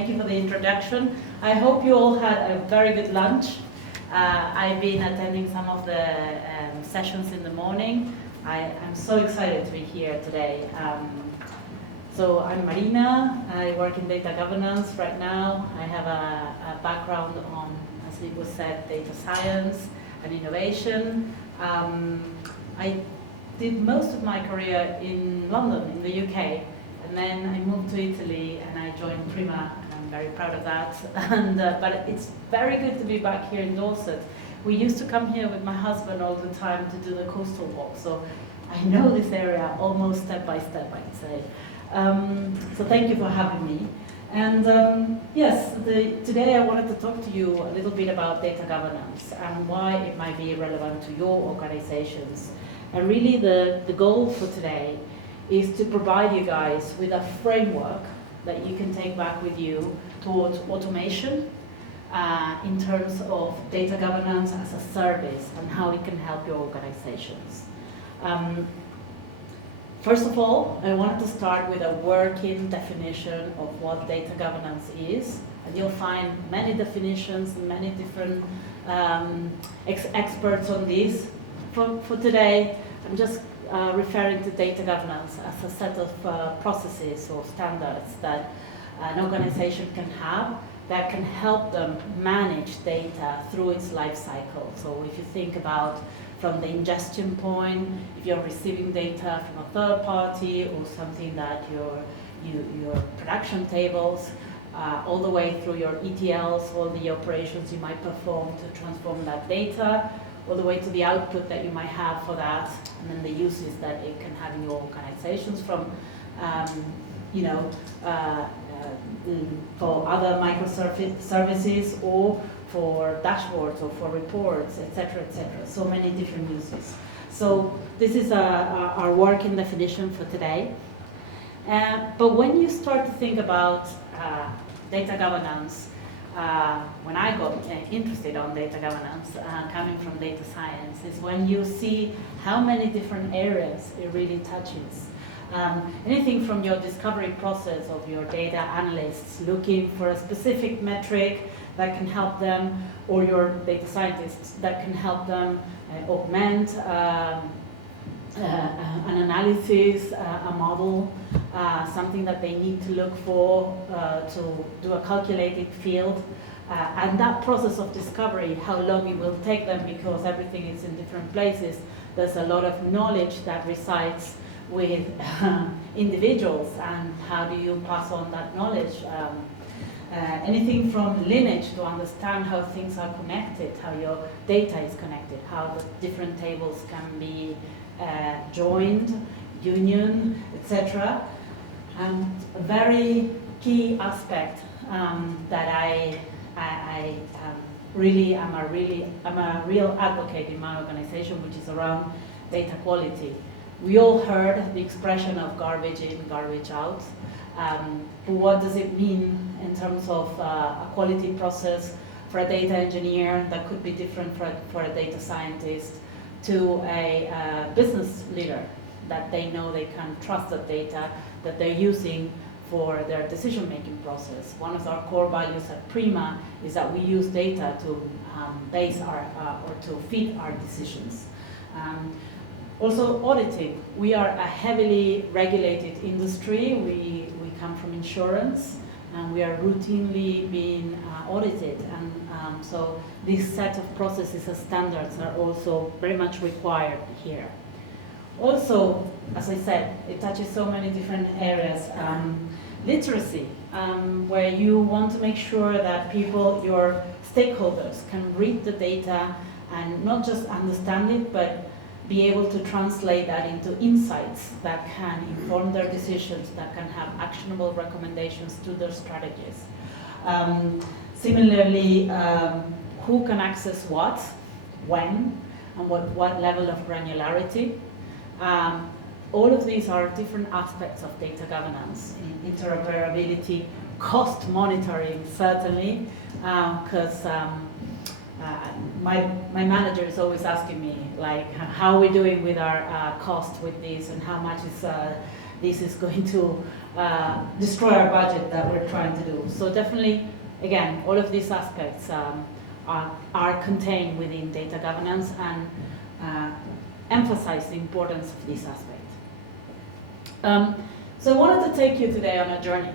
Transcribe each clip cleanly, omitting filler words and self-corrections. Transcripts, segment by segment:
thank you for the introduction. I hope you all had a very good lunch. I've been attending some of the sessions in the morning. I'm so excited to be here today. So I'm Marina. I work in data governance right now. I have a background on, as it was said, data science and innovation. I did most of my career in London, in the UK, and then I moved to Italy and I joined Prima, and I'm very proud of that. And but it's very good to be back here in Dorset. We used to come here with my husband all the time to do the coastal walk, so I know this area almost step by step, I'd say. So thank you for having me. And yes, today I wanted to talk to you a little bit about data governance and why it might be relevant to your organizations. And really the goal for today is to provide you guys with a framework that you can take back with you towards automation in terms of data governance as a service and how it can help your organizations. First of all, I wanted to start with a working definition of what data governance is. And you'll find many definitions and many different experts on this. For today, I'm just referring to data governance as a set of processes or standards that an organization can have that can help them manage data through its life cycle. So if you think about from the ingestion point, if you're receiving data from a third party or something that your production tables, all the way through your ETLs, all the operations you might perform to transform that data, all the way to the output that you might have for that, and then the uses that it can have in your organizations from, for other microservices or for dashboards or for reports, etc., etc. So many different uses. So this is our working definition for today. But when you start to think about data governance, when I got interested on data governance, coming from data science, is when you see how many different areas it really touches. Anything from your discovery process of your data analysts looking for a specific metric that can help them, or your data scientists that can help them augment an analysis, a model, something that they need to look for to do a calculated field. And that process of discovery, how long it will take them because everything is in different places. There's a lot of knowledge that resides with individuals, and how do you pass on that knowledge? Anything from lineage to understand how things are connected, how your data is connected, how the different tables can be joined, union, etc. And a very key aspect that I really am a real advocate in my organization, which is around data quality. We all heard the expression of garbage in, garbage out. But what does it mean in terms of a quality process for a data engineer that could be different for a data scientist, to a business leader, that they know they can trust the data that they're using for their decision-making process. One of our core values at Prima is that we use data to base our, or to feed our decisions. Also auditing. We are a heavily regulated industry. We come from insurance, and we are routinely being audited. And so this set of processes and standards are also very much required here. Also, as I said, it touches so many different areas. Literacy, where you want to make sure that people, your stakeholders, can read the data and not just understand it, but be able to translate that into insights that can inform their decisions, that can have actionable recommendations to their strategies. Similarly, who can access what, when, and what level of granularity. All of these are different aspects of data governance. Interoperability, cost monitoring, certainly, because my manager is always asking me, like, how are we doing with our cost with this, and how much is this is going to destroy our budget that we're trying to do. So definitely, again, all of these aspects are contained within data governance and emphasize the importance of this aspect. So I wanted to take you today on a journey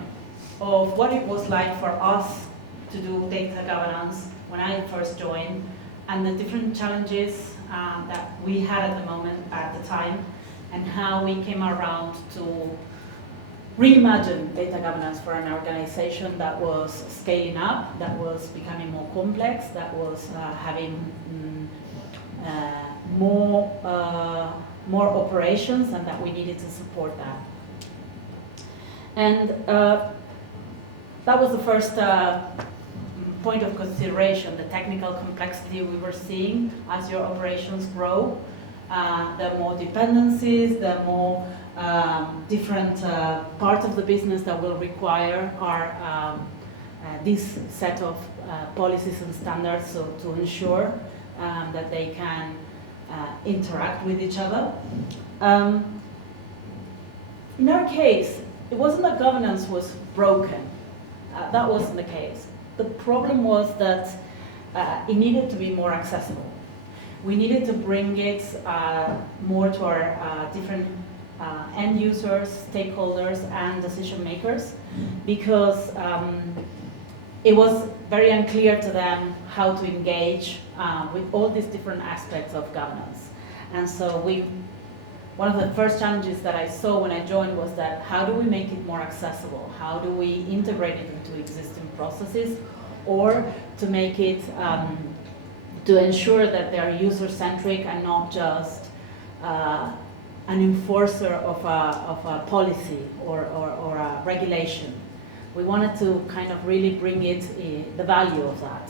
of what it was like for us to do data governance when I first joined, and the different challenges that we had at the moment, at the time, and how we came around to reimagine data governance for an organization that was scaling up, that was becoming more complex, that was having more operations, and that we needed to support that. And that was the first point of consideration, the technical complexity we were seeing as your operations grow. There are more dependencies, there are more different parts of the business that will require this set of policies and standards, so to ensure that they can interact with each other. In our case, it wasn't that governance was broken. That wasn't the case. The problem was that it needed to be more accessible. We needed to bring it more to our different end users, stakeholders, and decision makers, because it was very unclear to them how to engage with all these different aspects of governance. And so one of the first challenges that I saw when I joined was that how do we make it more accessible? How do we integrate it into existing processes, or to make it, to ensure that they are user-centric and not just an enforcer of a policy or a regulation. We wanted to kind of really bring it, the value of that.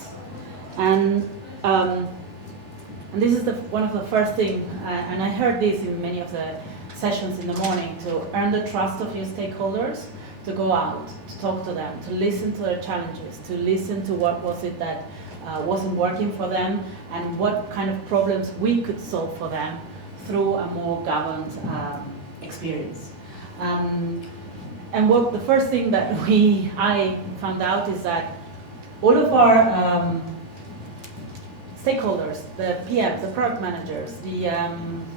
And this is one of the first things, and I heard this in many of the sessions in the morning, to earn the trust of your stakeholders, to go out, to talk to them, to listen to their challenges, to listen to what was it that wasn't working for them, and what kind of problems we could solve for them through a more governed experience. And what the first thing that I found out is that all of our stakeholders, the PMs, the product managers, the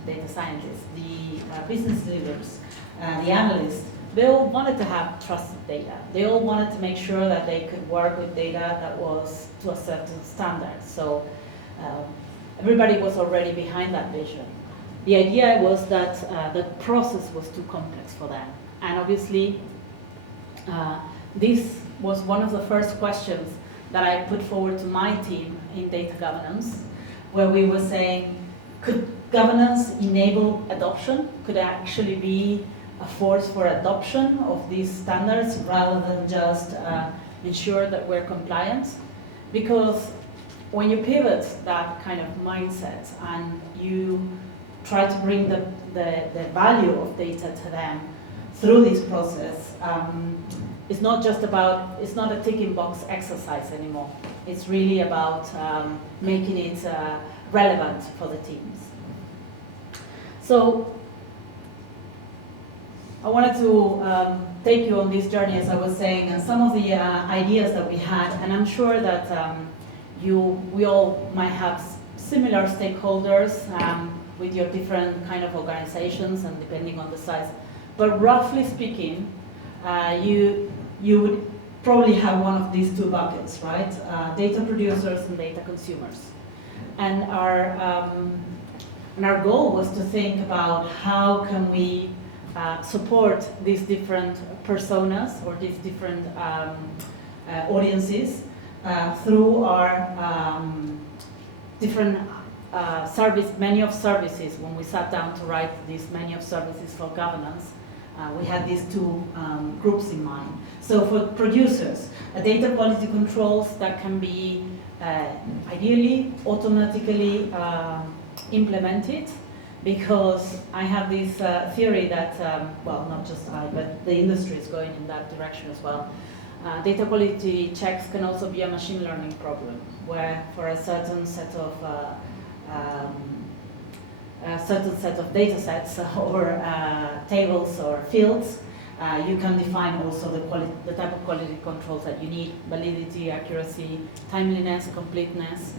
data scientists, the business leaders, the analysts, they all wanted to have trusted data. They all wanted to make sure that they could work with data that was to a certain standard. So everybody was already behind that vision. The idea was that the process was too complex for them. And obviously, this was one of the first questions that I put forward to my team in data governance, where we were saying, could governance enable adoption? Could it actually be a force for adoption of these standards rather than just ensure that we're compliant? Because when you pivot that kind of mindset and you try to bring the value of data to them through this process, it's not just about, it's not a ticking box exercise anymore. It's really about making it relevant for the teams. So I wanted to take you on this journey, as I was saying, and some of the ideas that we had, and I'm sure that we all might have similar stakeholders with your different kind of organizations and depending on the size. But roughly speaking, you would probably have one of these two buckets, right? Data producers and data consumers. And our goal was to think about how can we support these different personas or these different audiences through our different menu of services. When we sat down to write this menu of services for governance, we had these two groups in mind. So for producers, data quality controls that can be ideally automatically implemented, because I have this theory that, well, not just I, but the industry is going in that direction as well. Data quality checks can also be a machine learning problem, where for a certain set of a certain set of data sets or tables or fields, you can define also the type of quality controls that you need: validity, accuracy, timeliness, completeness.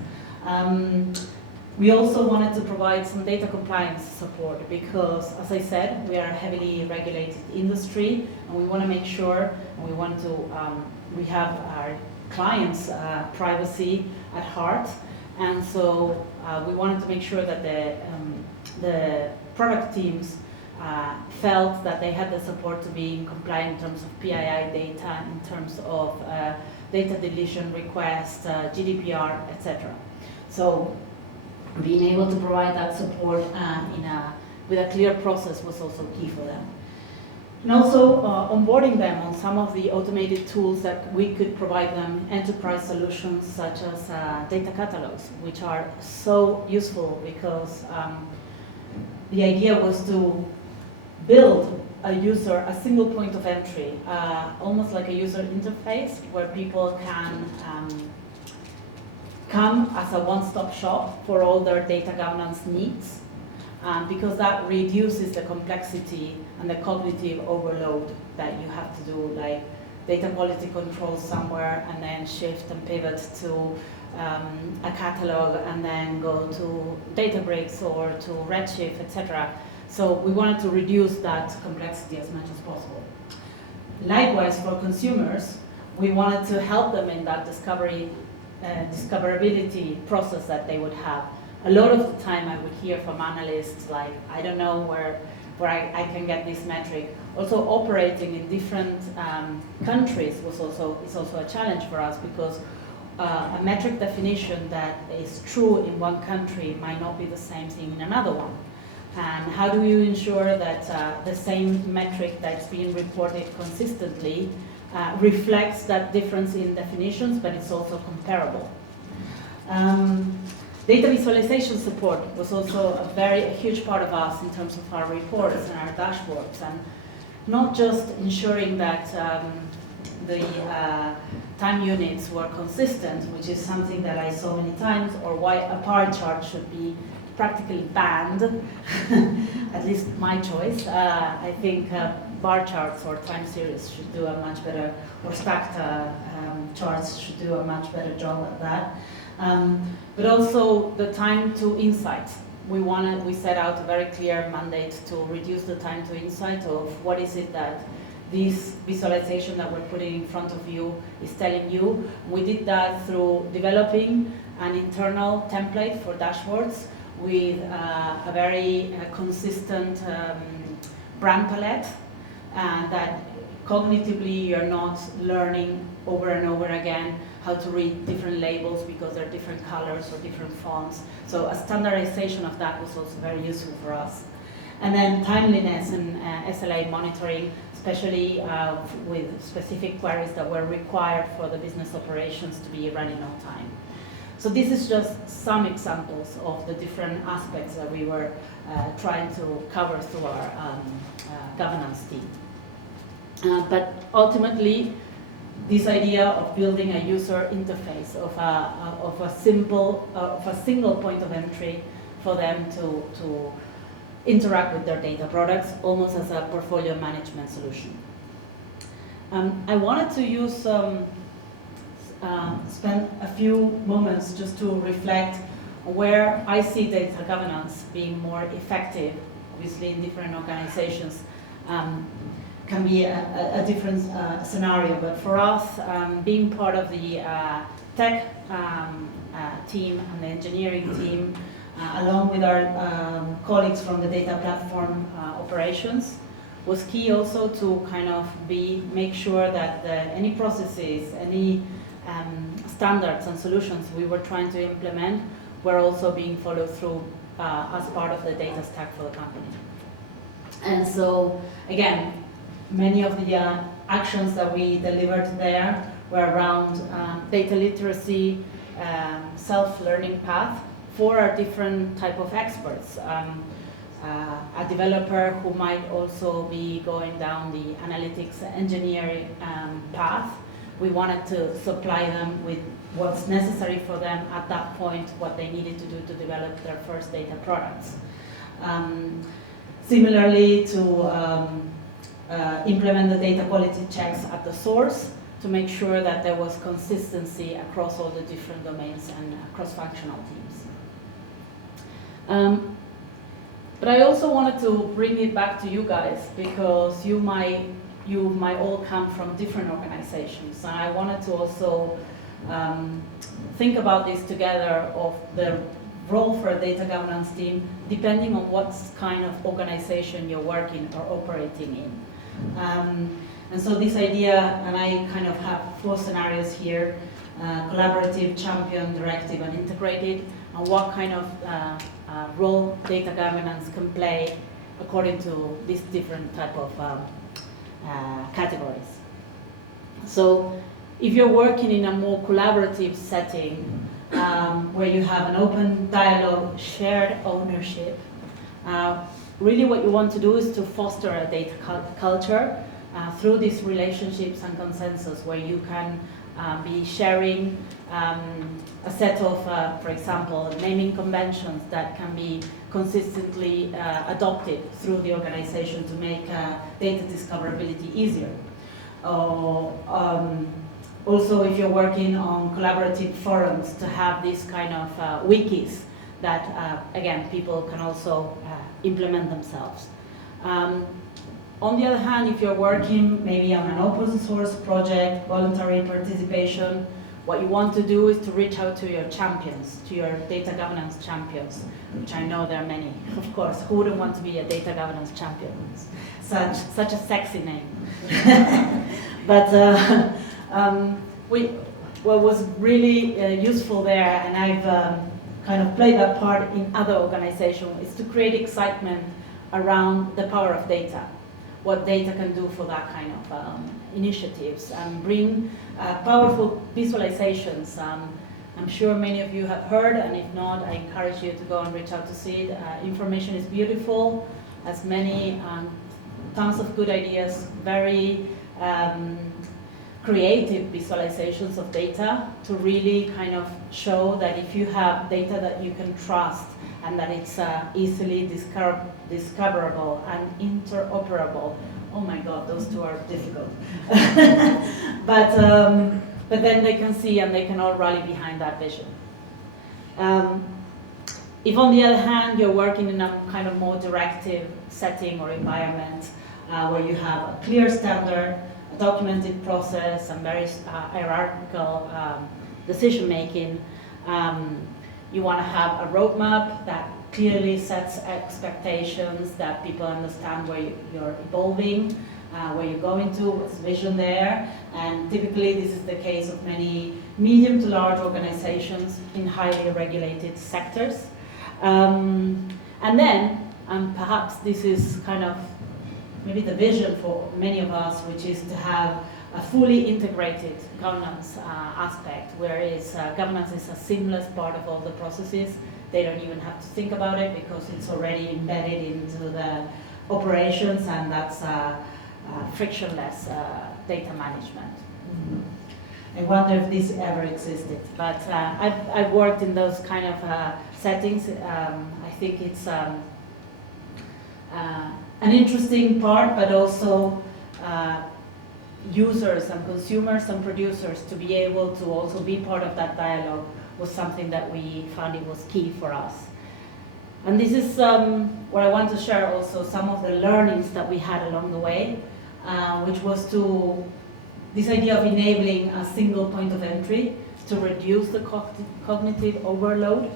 We also wanted to provide some data compliance support because, as I said, we are a heavily regulated industry, and we want to make sure, and we want to, we have our clients' privacy at heart, and so we wanted to make sure that the product teams felt that they had the support to be compliant in terms of PII data, in terms of data deletion requests, GDPR, etc. So being able to provide that support with a clear process was also key for them. And also onboarding them on some of the automated tools that we could provide them, enterprise solutions such as data catalogs, which are so useful because the idea was to build a single point of entry, almost like a user interface where people can come as a one-stop shop for all their data governance needs, because that reduces the complexity and the cognitive overload that you have to do, like data quality control somewhere and then shift and pivot to a catalog and then go to Databricks or to Redshift, etc. So we wanted to reduce that complexity as much as possible. Likewise, for consumers, we wanted to help them in that discoverability process that they would have. A lot of the time I would hear from analysts like, I don't know where I can get this metric. Also operating in different countries is also a challenge for us, because a metric definition that is true in one country might not be the same thing in another one. And how do you ensure that the same metric that's being reported consistently reflects that difference in definitions, but it's also comparable? Data visualization support was also a huge part of us in terms of our reports and our dashboards, and not just ensuring that the time units were consistent, which is something that I saw many times, or why a pie chart should be practically banned, at least my choice. I think bar charts or time series should do a much better, or stacked charts should do a much better job at that. But also the time to insight. We set out a very clear mandate to reduce the time to insight of what is it that this visualization that we're putting in front of you is telling you. We did that through developing an internal template for dashboards with a very consistent brand palette, that cognitively you're not learning over and over again how to read different labels because they're different colors or different fonts. So a standardization of that was also very useful for us. And then timeliness and SLA monitoring, especially with specific queries that were required for the business operations to be running on time. So this is just some examples of the different aspects that we were trying to cover through our governance team. But ultimately, this idea of building a user interface of a single point of entry for them to interact with their data products, almost as a portfolio management solution. I wanted to spend a few moments just to reflect where I see data governance being more effective. Obviously, in different organizations, can be a different scenario, but for us, being part of the tech team and the engineering team, along with our colleagues from the data platform operations, was key also to kind of make sure that any processes, any standards and solutions we were trying to implement were also being followed through as part of the data stack for the company. And so, again, many of the actions that we delivered there were around data literacy, self-learning path for our different type of experts. A developer who might also be going down the analytics engineering path, we wanted to supply them with what's necessary for them at that point, what they needed to do to develop their first data products. Similarly, to implement the data quality checks at the source to make sure that there was consistency across all the different domains and cross-functional teams. But I also wanted to bring it back to you guys, because you might all come from different organizations, and I wanted to also think about this together, of the role for a data governance team depending on what kind of organization you're working or operating in. And so this idea, and I kind of have 4 scenarios here: collaborative, champion, directive, and integrated, and what kind of role data governance can play according to these different type of categories. So if you're working in a more collaborative setting, where you have an open dialogue, shared ownership, really what you want to do is to foster a data culture through these relationships and consensus, where you can be sharing a set of, for example, naming conventions that can be consistently adopted through the organization to make data discoverability easier. Also, if you're working on collaborative forums, to have these kind of wikis that, again, people can also implement themselves. On the other hand, if you're working maybe on an open source project, voluntary participation, what you want to do is to reach out to your champions, to your data governance champions, which I know there are many, of course. Who wouldn't want to be a data governance champion? Such a sexy name. But what was really useful there, and I've kind of played that part in other organizations, is to create excitement around the power of data, what data can do for that kind of initiatives, and bring powerful visualizations. I'm sure many of you have heard, and if not, I encourage you to go and reach out to see it. Information is beautiful, has many tons of good ideas, very creative visualizations of data to really kind of show that if you have data that you can trust and that it's easily discoverable and interoperable. Oh my God, those two are difficult. But then they can see and they can all rally behind that vision. If on the other hand you're working in a kind of more directive setting or environment where you have a clear standard, a documented process, and very hierarchical decision making, you want to have a roadmap that clearly sets expectations, that people understand where you're evolving, where you're going to, what's vision there. And typically this is the case of many medium to large organizations in highly regulated sectors. And then, perhaps this is kind of maybe the vision for many of us, which is to have a fully integrated governance aspect, whereas governance is a seamless part of all the processes. They don't even have to think about it because it's already embedded into the operations, and that's frictionless data management. I wonder if this ever existed, but I've worked in those kind of settings. I think it's an interesting part, but also users and consumers and producers to be able to also be part of that dialogue was something that we found it was key for us. And this is where I want to share also some of the learnings that we had along the way, which was to this idea of enabling a single point of entry to reduce the cognitive overload.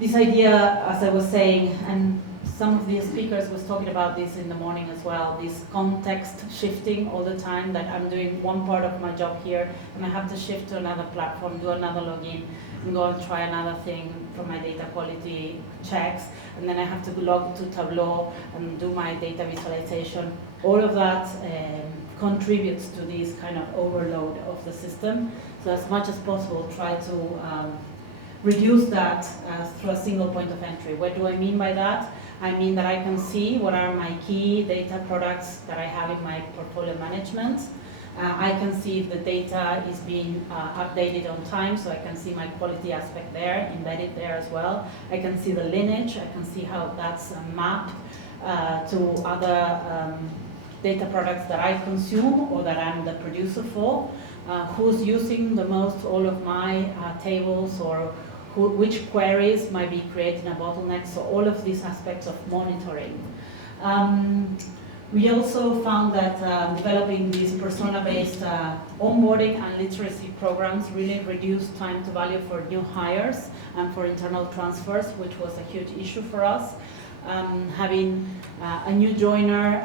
This idea, as I was saying, and some of the speakers was talking about this in the morning as well, this context shifting all the time, that I'm doing one part of my job here and I have to shift to another platform, do another login, and go and try another thing for my data quality checks, and then I have to log to Tableau and do my data visualization. All of that contributes to this kind of overload of the system. So as much as possible, try to reduce that through a single point of entry. What do I mean by that? I mean that I can see what are my key data products that I have in my portfolio management, I can see if the data is being updated on time, so I can see my quality aspect there, embedded there as well. I can see the lineage, I can see how that's mapped to other data products that I consume or that I'm the producer for. Who's using the most all of my tables, or which queries might be creating a bottleneck, so all of these aspects of monitoring. We also found that developing these persona-based onboarding and literacy programs really reduced time to value for new hires and for internal transfers, which was a huge issue for us. Having a new joiner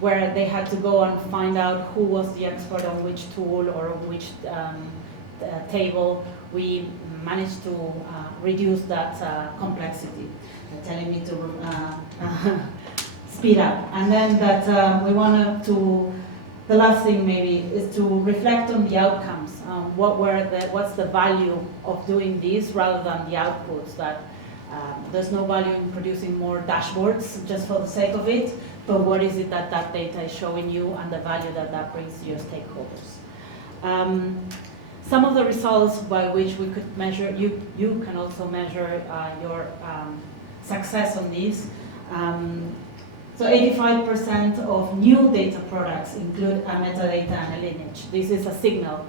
where they had to go and find out who was the expert on which tool or which table, we managed to reduce that complexity. They're telling me to speed up. And then that we wanted to, the last thing maybe, is to reflect on the outcomes. What's the value of doing this rather than the outputs? That there's no value in producing more dashboards just for the sake of it, but what is it that that data is showing you and the value that that brings to your stakeholders. Some of the results by which we could measure, you can also measure your success on these. So 85% of new data products include a metadata and a lineage. This is a signal,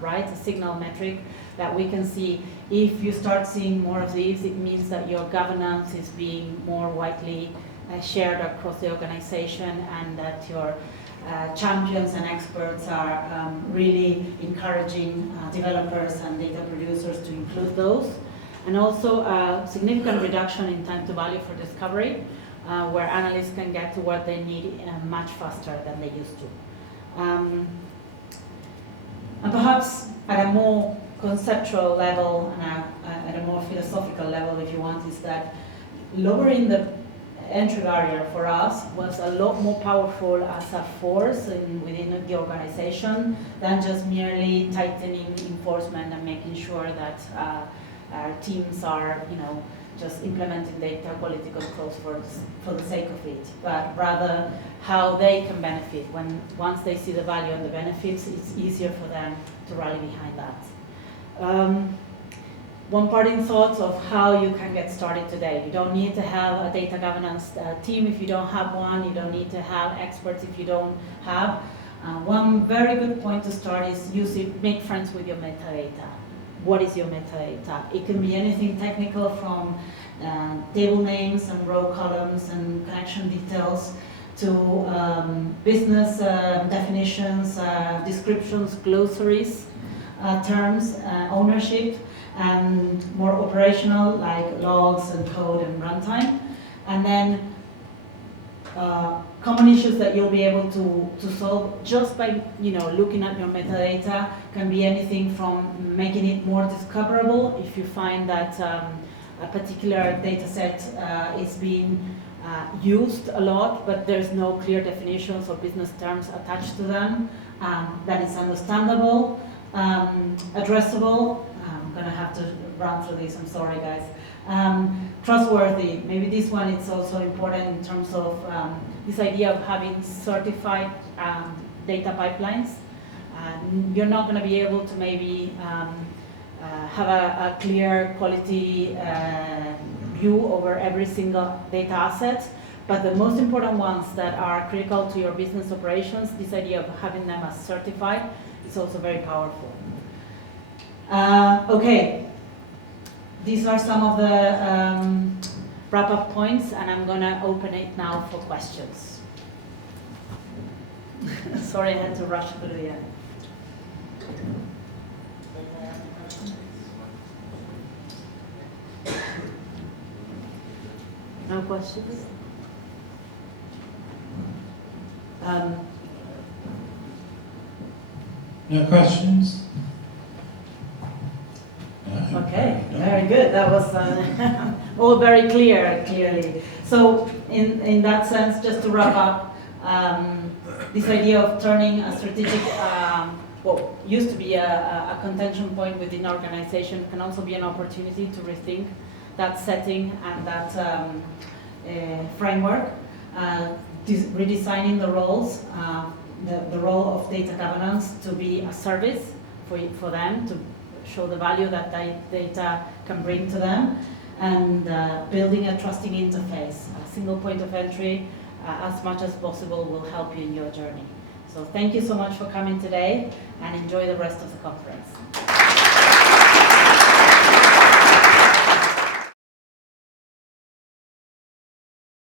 right? A signal metric that we can see. If you start seeing more of these, it means that your governance is being more widely shared across the organization, and that your champions and experts are really encouraging developers and data producers to include those. And also a significant reduction in time to value for discovery, where analysts can get to what they need much faster than they used to. And perhaps at a more conceptual level and at a more philosophical level, if you want, is that lowering the entry barrier for us was a lot more powerful as a force within the organization than just merely tightening enforcement and making sure that our teams are, just implementing data quality controls for the sake of it, but rather how they can benefit. Once they see the value and the benefits, it's easier for them to rally behind that. One parting thought of how you can get started today. You don't need to have a data governance team if you don't have one. You don't need to have experts if you don't have. One very good point to start is make friends with your metadata. What is your metadata? It can be anything technical from table names and row columns and connection details to business definitions, descriptions, glossaries, terms, ownership, and more operational like logs and code and runtime. And then common issues that you'll be able to solve just by looking at your metadata can be anything from making it more discoverable if you find that a particular data set is being used a lot, but there's no clear definitions or business terms attached to them, that is understandable, addressable. I'm going to have to run through this, I'm sorry guys. Trustworthy, maybe this one is also important in terms of this idea of having certified data pipelines. You're not going to be able to maybe have a clear quality view over every single data asset, but the most important ones that are critical to your business operations, this idea of having them as certified is also very powerful. Okay. These are some of the wrap-up points, and I'm going to open it now for questions. Sorry, I had to rush through the end. No questions? No questions? Okay, very good. That was all very clearly. So in that sense, just to wrap up, this idea of turning a strategic, what used to be a contention point within an organization can also be an opportunity to rethink that setting and that framework, redesigning the roles, the role of data governance to be a service for them, to show the value that data can bring to them, and building a trusting interface, a single point of entry, as much as possible will help you in your journey. So thank you so much for coming today, and enjoy the rest of the conference.